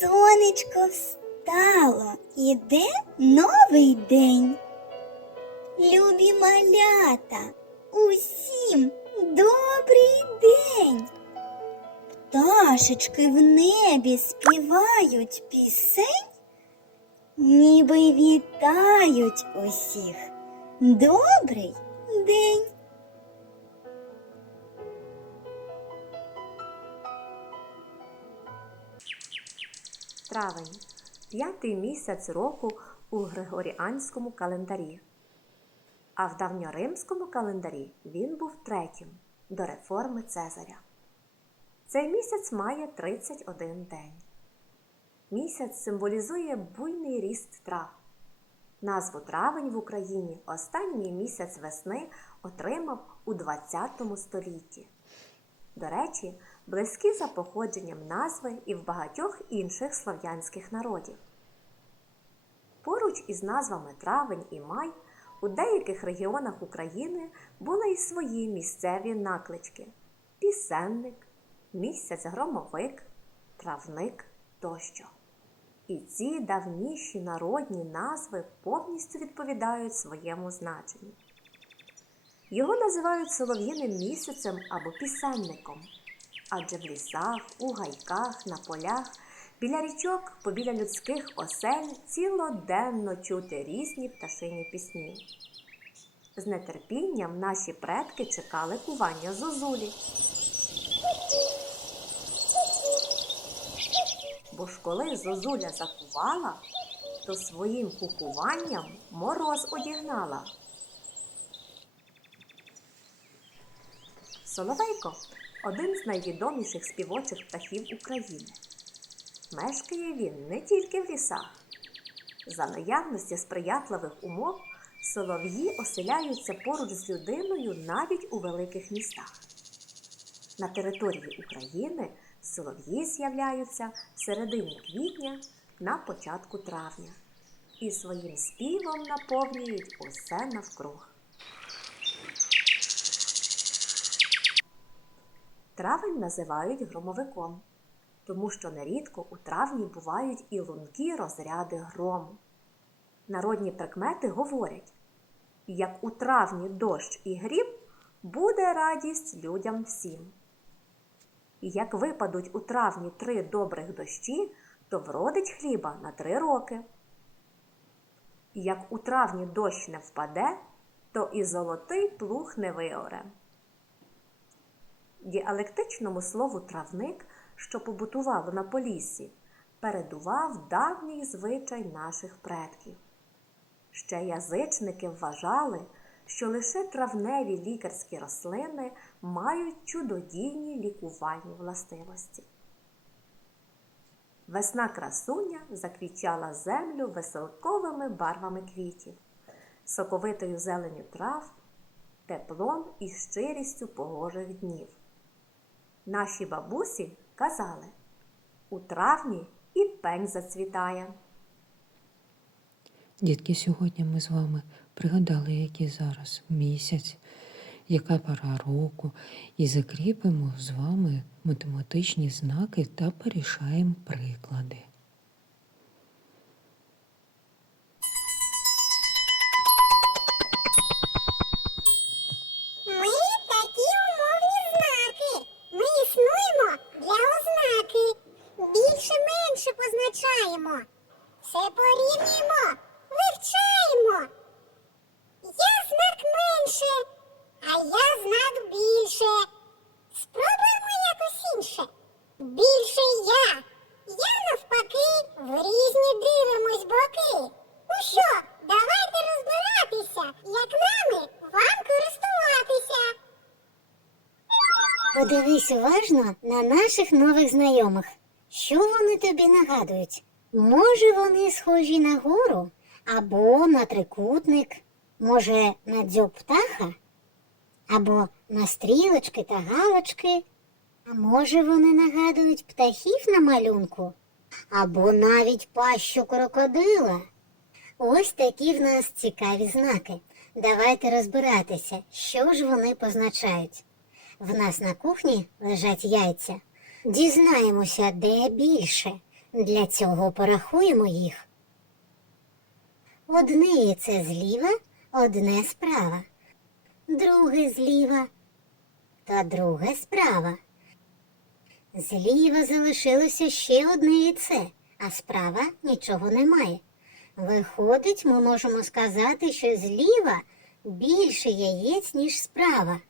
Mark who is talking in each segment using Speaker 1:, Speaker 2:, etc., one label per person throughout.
Speaker 1: Сонечко встало, іде новий день. Любі малята, усім добрий день. Пташечки в небі співають пісень, ніби вітають усіх. Добрий день.
Speaker 2: Травень п'ятий місяць року у Григоріанському календарі. А в давньоримському календарі він був третім до реформи Цезаря. Цей місяць має 31 день. Місяць символізує буйний ріст трав. Назву травень в Україні останній місяць весни отримав у 20 столітті. До речі, близькі за походженням назви і в багатьох інших слов'янських народів. Поруч із назвами травень і май у деяких регіонах України були й свої місцеві наклички пісенник, місяць громовик, травник тощо. І ці давніші народні назви повністю відповідають своєму значенню. Його називають солов'їним місяцем або пісенником, адже в лісах, у гайках, на полях, біля річок, побіля людських осель цілоденно чути різні пташині пісні. З нетерпінням наші предки чекали кування зозулі. Бо ж коли зозуля закувала, то своїм кукуванням мороз одігнала. Соловейко один з найвідоміших співочих птахів України. Мешкає він не тільки в лісах. За наявності сприятливих умов солов'ї оселяються поруч з людиною навіть у великих містах. На території України солов'ї з'являються в середині квітня на початку травня і своїм співом наповнюють усе навкруг. Травень називають громовиком, тому що нерідко у травні бувають і лункі розряди грому. Народні прикмети говорять, як у травні дощ і грім, буде радість людям всім. І як випадуть у травні три добрих дощі, то вродить хліба на три роки. І як у травні дощ не впаде, то і золотий плуг не виоре. Діалектичному слову травник, що побутувало на поліссі, передував давній звичай наших предків. Ще язичники вважали, що лише травневі лікарські рослини мають чудодійні лікувальні властивості. Весна красуня заквічала землю веселковими барвами квітів, соковитою зеленю трав, теплом і щирістю погожих днів. Наші бабусі казали у травні і пень зацвітає.
Speaker 3: Дітки, сьогодні ми з вами пригадали, який зараз місяць, яка пора року, і закріпимо з вами математичні знаки та порішаємо приклади.
Speaker 1: Подивись уважно на наших нових знайомих. Що вони тобі нагадують? Може, вони схожі на гору або на трикутник, може, на дзьоб птаха, або на стрілочки та галочки. А може, вони нагадують птахів на малюнку, або навіть пащу крокодила. Ось такі в нас цікаві знаки. Давайте розбиратися, що ж вони позначають. В нас на кухні лежать яйця. Дізнаємося, де більше Для цього порахуємо їх. Одне яйце зліва, одне справа, друге зліва та друге справа. Зліва залишилося ще одне яйце, а справа нічого немає. Виходить, ми можемо сказати, що зліва більше яєць, ніж справа.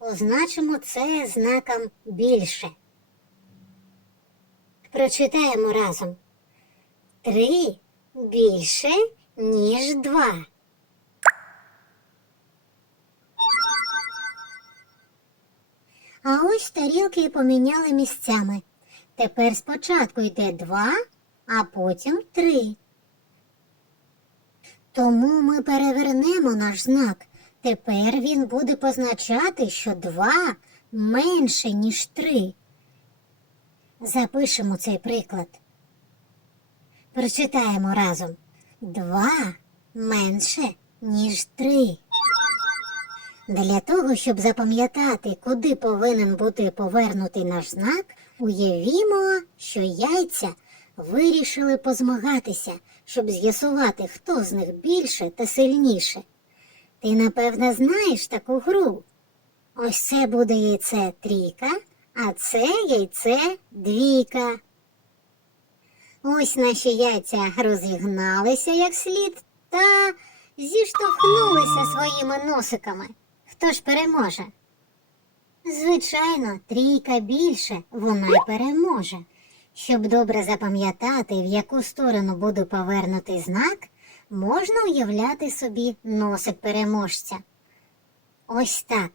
Speaker 1: Позначимо це знаком більше. Прочитаємо разом. Три більше, ніж два. А ось тарілки поміняли місцями. Тепер спочатку йде два, а потім три. Тому ми перевернемо наш знак. Тепер він буде позначати, що два менше, ніж три. Запишемо цей приклад. Прочитаємо разом. Два менше, ніж три. Для того, щоб запам'ятати, куди повинен бути повернутий наш знак, уявімо, що яйця вирішили позмагатися, щоб з'ясувати, хто з них більше та сильніше. Ти, напевне, знаєш таку гру. Ось це буде яйце трійка, а це яйце двійка. Ось наші яйця розігналися як слід та зіштовхнулися своїми носиками. Хто ж переможе? Звичайно, трійка більше, вона й переможе. Щоб добре запам'ятати, в яку сторону буде повернутий знак, можна уявляти собі носик переможця. Ось так.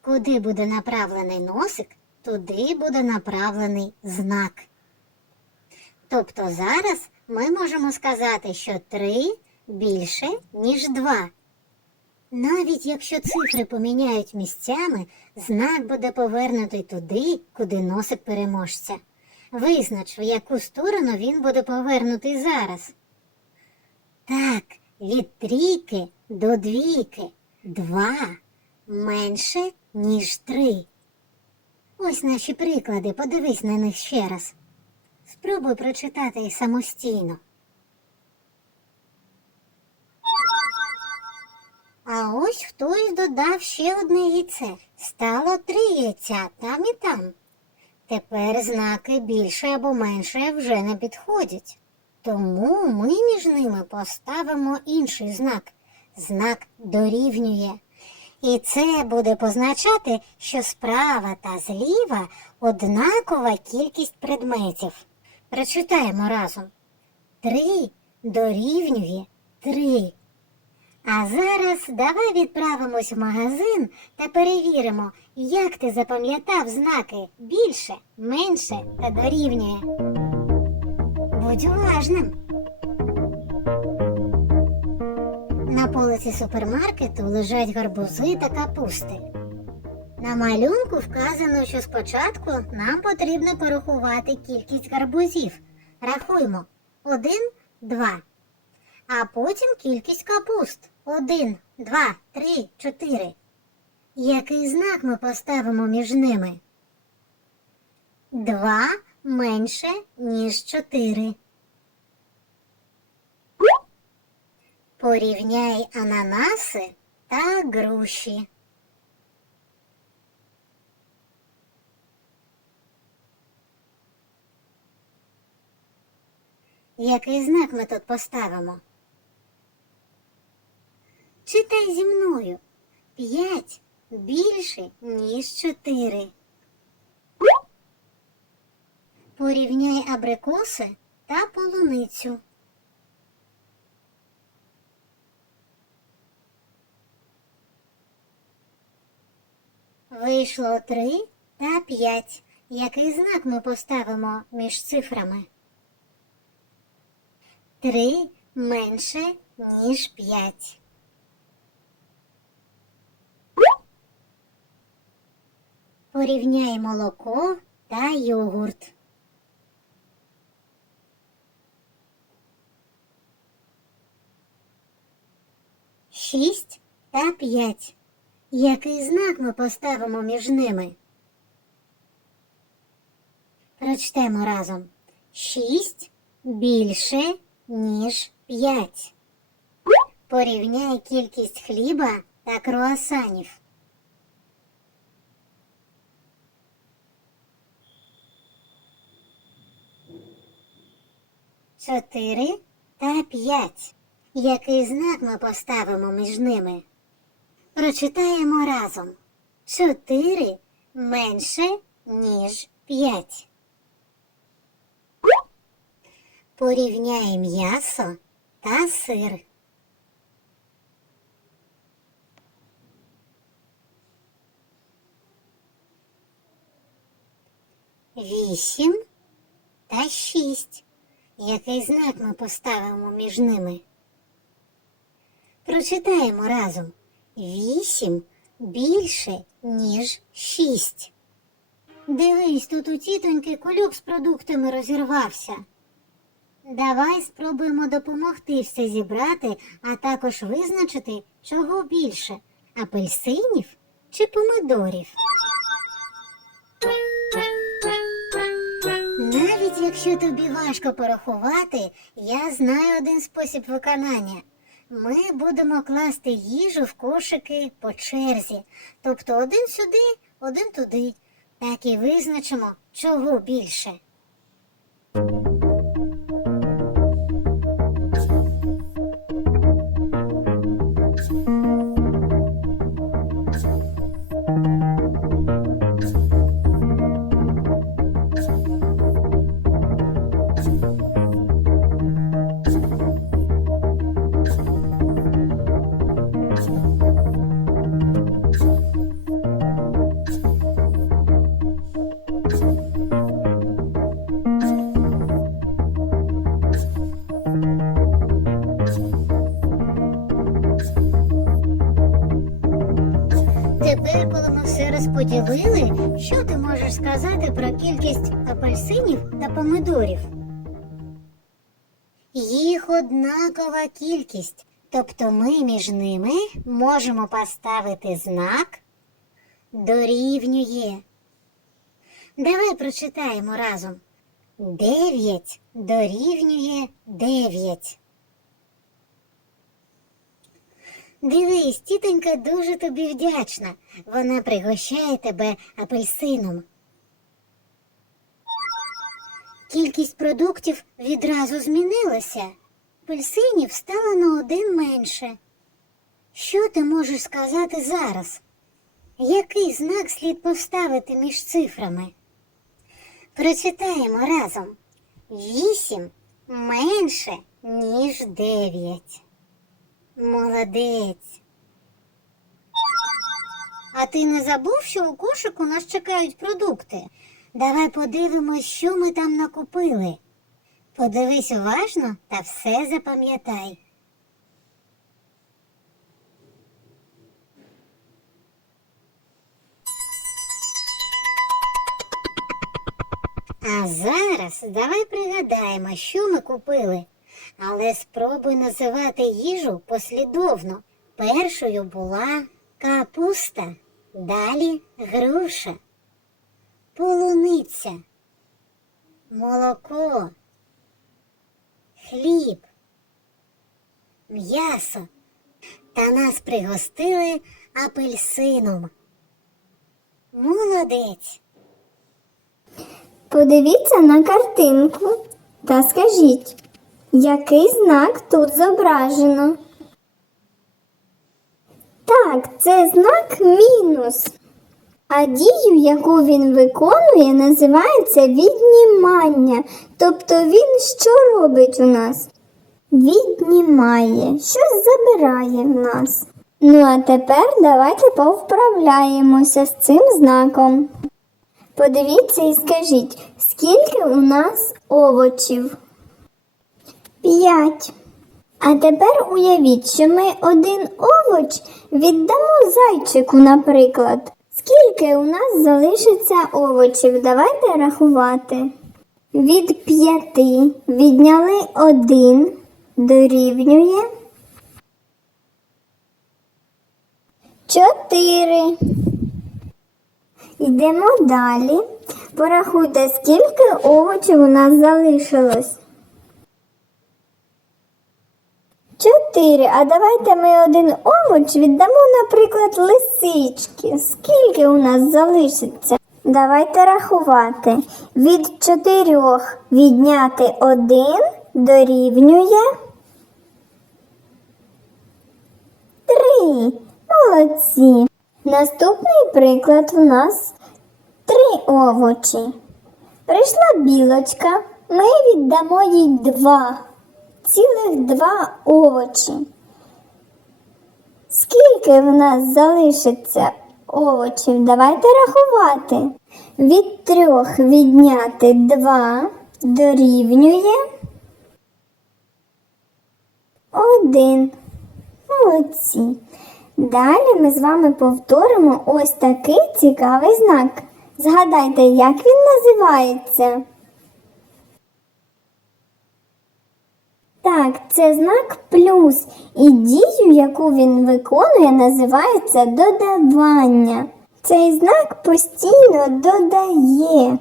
Speaker 1: Куди буде направлений носик, туди буде направлений знак. Тобто зараз ми можемо сказати, що 3 більше, ніж 2. Навіть якщо цифри поміняють місцями, знак буде повернутий туди, куди носик переможця. Визнач, в яку сторону він буде повернутий зараз. Так, від трійки до двійки. Два менше, ніж три. Ось наші приклади, подивись на них ще раз. Спробуй прочитати їх самостійно. А ось хтось додав ще одне яйце. Стало три яйця там і там. Тепер знаки більше або менше вже не підходять. Тому ми між ними поставимо інший знак. Знак дорівнює. І це буде позначати, що справа та зліва однакова кількість предметів. Прочитаємо разом. Три дорівнює три. А зараз давай відправимось в магазин та перевіримо, як ти запам'ятав знаки більше, менше та дорівнює. Будь уважним. На полиці супермаркету лежать гарбузи та капусти. На малюнку вказано, що спочатку нам потрібно порахувати кількість гарбузів. Рахуємо один, два. А потім кількість капуст. Один, два, три, чотири. Який знак ми поставимо між ними? Два менше, ніж чотири. Порівняй ананаси та груші. Який знак ми тут поставимо? Читай зі мною. П'ять більше, ніж чотири. Порівняй абрикоси та полуницю. Вийшло три та п'ять. Який знак ми поставимо між цифрами? Три менше, ніж п'ять. Порівняй молоко та йогурт. Шість та п'ять. Який знак ми поставимо між ними? Прочитаємо разом. Шість більше, ніж п'ять. Порівняй кількість хліба та круасанів. Чотири та п'ять. Який знак ми поставимо між ними? Прочитаємо разом. Чотири менше, ніж п'ять. Порівняй м'ясо та сир. Вісім та шість. Який знак ми поставимо між ними? Прочитаємо разом. Вісім більше, ніж шість. Дивись, тут у тітоньки кульок з продуктами розірвався. Давай спробуємо допомогти все зібрати, а також визначити, чого більше апельсинів чи помидорів. Навіть якщо тобі важко порахувати, я знаю один спосіб виконання. Ми будемо класти їжу в кошики по черзі, тобто один сюди, один туди. Так і визначимо, чого більше. Сказати про кількість апельсинів та помидорів? Їх однакова кількість, тобто ми між ними можемо поставити знак дорівнює. Давай прочитаємо разом. Дев'ять дорівнює дев'ять. Дивись, тітонька дуже тобі вдячна. Вона пригощає тебе апельсином. Кількість продуктів відразу змінилася. Апельсинів стало на один менше. Що ти можеш сказати зараз? Який знак слід поставити між цифрами? Прочитаємо разом. Вісім менше, ніж дев'ять. Молодець. А ти не забув, що у кошику нас чекають продукти? Давай подивимось, що ми там накупили. Подивись уважно та все запам'ятай. А зараз давай пригадаємо, що ми купили. Але спробуй називати їжу послідовно. Першою була капуста, далі груша, полуниця, молоко, хліб, м'ясо. Та нас пригостили апельсином. Молодець.
Speaker 4: Подивіться на картинку та скажіть, який знак тут зображено? Так, це знак мінус. А дію, яку він виконує, називається віднімання. Тобто він що робить у нас? Віднімає, щось забирає в нас. Ну а тепер давайте повправляємося з цим знаком. Подивіться і скажіть, скільки у нас овочів? П'ять. А тепер уявіть, що ми один овоч віддамо зайчику, наприклад. Скільки у нас залишиться овочів? Давайте рахувати. Від п'яти відняли один дорівнює. Чотири. Йдемо далі. Порахуйте, скільки овочів у нас залишилось. Чотири. А давайте ми один овоч віддамо, наприклад, лисички. Скільки у нас залишиться? Давайте рахувати. Від чотирьох відняти один дорівнює. Три. Молодці. Наступний приклад у нас три овочі. Прийшла білочка, ми віддамо їй два, цілих два овочі. Скільки в нас залишиться овочів? Давайте рахувати. Від трьох відняти два дорівнює один. Молодці. Далі ми з вами повторимо ось такий цікавий знак. Згадайте, як він називається? Так, це знак плюс. І дію, яку він виконує, називається додавання. Цей знак постійно додає.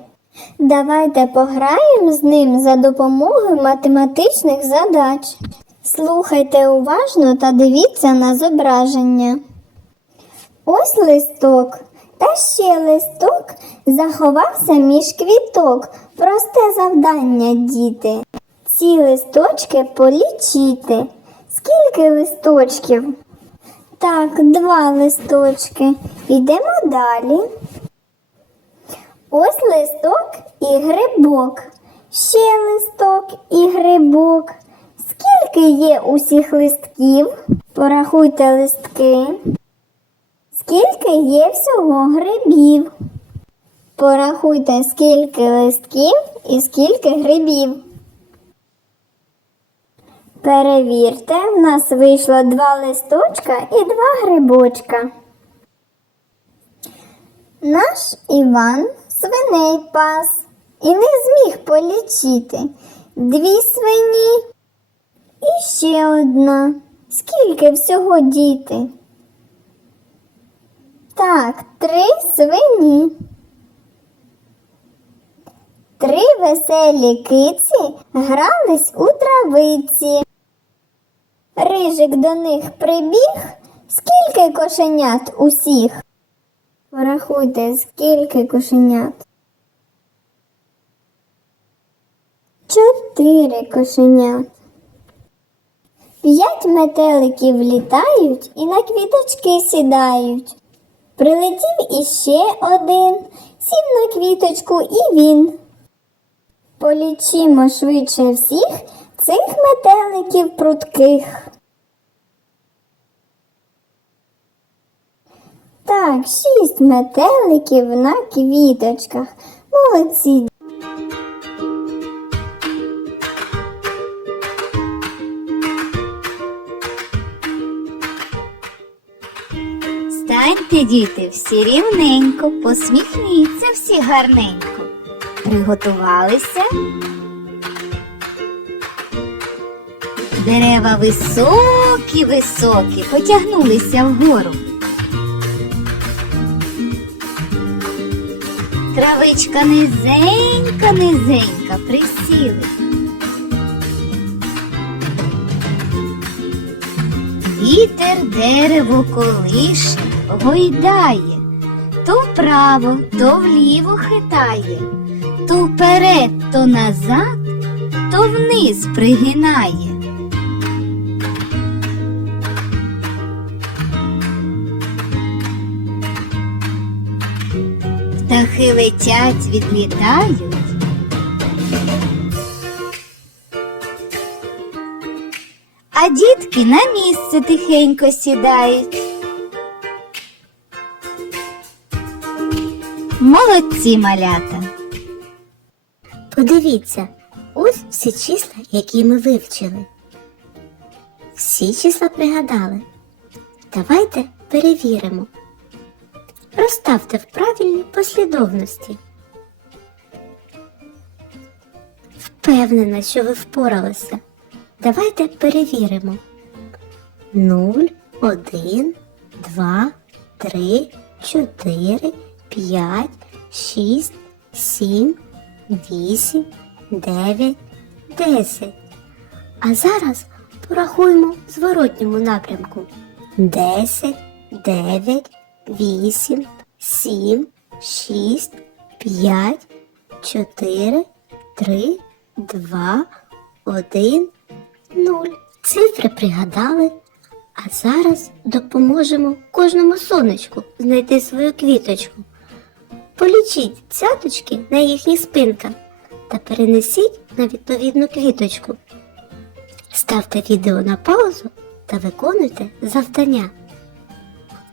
Speaker 4: Давайте пограємо з ним за допомогою математичних задач. Слухайте уважно та дивіться на зображення. Ось листок. Та ще листок заховався між квіток. Просте завдання, діти. Ці листочки полічити. Скільки листочків? Так, два листочки. Йдемо далі. Ось листок і грибок. Ще листок і грибок. Скільки є усіх листків? Порахуйте листки. Скільки є всього грибів? Порахуйте, скільки листків і скільки грибів. Перевірте, в нас вийшло два листочка і два грибочка. Наш Іван свиней пас і не зміг полічити. Дві свині і ще одна. Скільки всього діти? Так, три свині. Три веселі киці грались у травиці. Рижик до них прибіг. Скільки кошенят усіх? Порахуйте, скільки кошенят. Чотири кошенят. П'ять метеликів літають і на квіточки сідають. Прилетів іще один, сів на квіточку і він. Полічимо швидше всіх цих метеликів прудких. Так, шість метеликів на квіточках. Молодці.
Speaker 5: Станьте, діти, всі рівненько, посміхніться всі гарненько. Приготувалися. Дерева високі, високі, потягнулися вгору. Травичка низенька, низенька, присіли. Вітер дерево колише, гойдає, то вправо, то вліво хитає, то вперед, то назад, то вниз пригинає. Птахи летять, відлітають. а дітки на місце тихенько сідають. Молодці малята.
Speaker 1: Подивіться, ось всі числа, які ми вивчили. Всі числа пригадали. Давайте перевіримо. Розставте в правильній послідовності. Впевнена, що ви впоралися. Давайте перевіримо. 0, 1, 2, 3, 4, 5, 6,
Speaker 6: сім, вісім, дев'ять, десять. А зараз порахуємо в зворотньому напрямку. Десять, дев'ять, вісім, сім, шість, п'ять, чотири, три, два, один, нуль. Цифри пригадали, а зараз допоможемо кожному сонечку знайти свою квіточку. Полічіть цяточки на їхніх спинках та перенесіть на відповідну квіточку. Ставте відео на паузу та виконуйте завдання.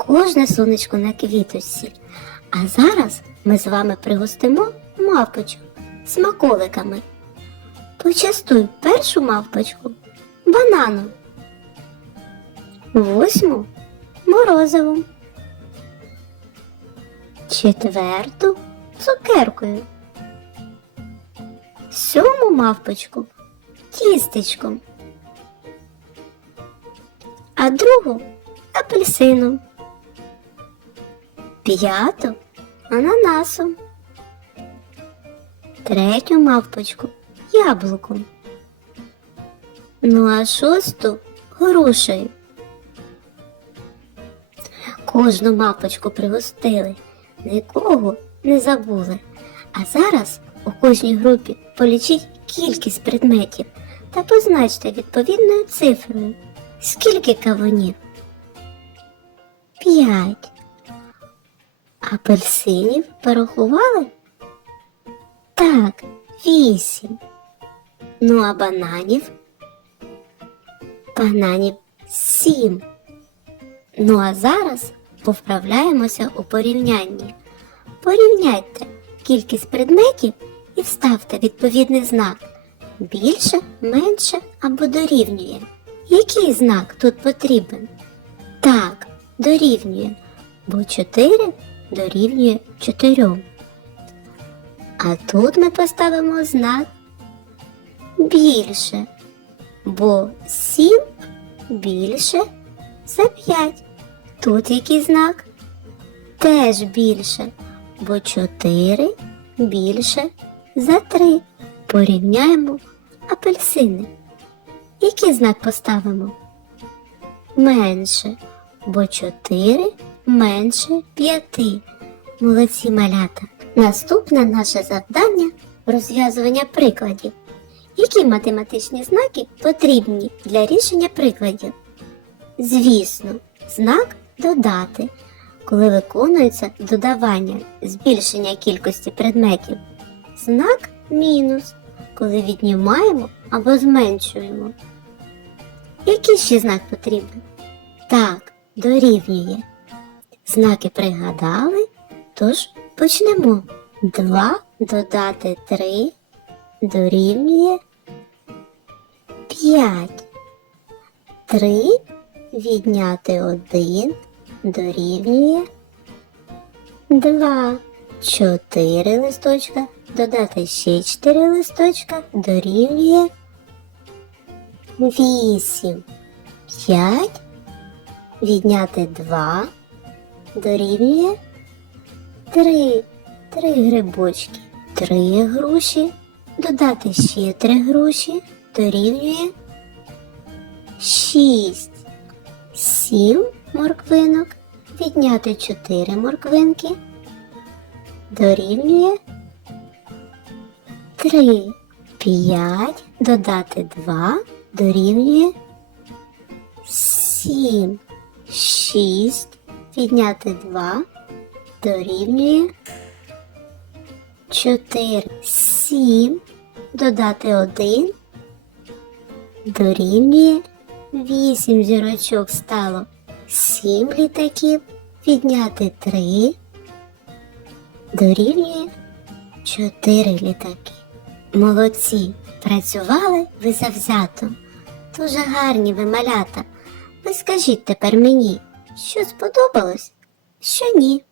Speaker 6: Кожне сонечко на квіточці. А зараз ми з вами пригостимо мавпочок смаколиками. Почастуй першу мавпочку бананом, восьму морозивом, четверту цукеркою, сьому мавпочку тістечком, а другу апельсином, п'яту ананасом, третю мавпочку яблуком. Ну а шосту грушею. Кожну мапочку пригостили, нікого не забули. А зараз у кожній групі полічіть кількість предметів та позначте відповідною цифрою. Скільки кавунів? П'ять. Апельсинів порахували? Так, вісім. Ну а бананів? Бананів сім. Ну а зараз повправляємося у порівнянні. Порівняйте кількість предметів і вставте відповідний знак. Більше, менше або дорівнює. Який знак тут потрібен? Так, дорівнює, бо 4 дорівнює 4. А тут ми поставимо знак більше, бо 7 більше за 5. Тут який знак? Теж більше, бо 4 більше за 3. Порівняємо апельсини. Який знак поставимо? Менше, бо 4 менше 5. Молодці малята. Наступне наше завдання розв'язування прикладів. Які математичні знаки потрібні для рішення прикладів? Звісно, знак додати, коли виконується додавання, збільшення кількості предметів. Знак мінус, коли віднімаємо або зменшуємо. Який ще знак потрібен? Так, дорівнює. Знаки пригадали, тож почнемо. 2 додати 3 дорівнює 5. 3 відняти 1 дорівнює 2. 4 листочка додати ще 4 листочка дорівнює 8. 5 відняти 2 дорівнює 3. 3 грибочки, 3 груші, додати ще 3 груші дорівнює 6. 7 морквинок, відняти 4 морквинки дорівнює 3. 5 додати 2 дорівнює 7. 6 відняти 2 дорівнює 4. 7 додати 1 дорівнює 8 зірочок стало. 7 літаків відняти 3 дорівнює 4 літаки. Молодці! Працювали ви завзято. Дуже гарні ви малята. Ви скажіть тепер мені, що сподобалось, що ні.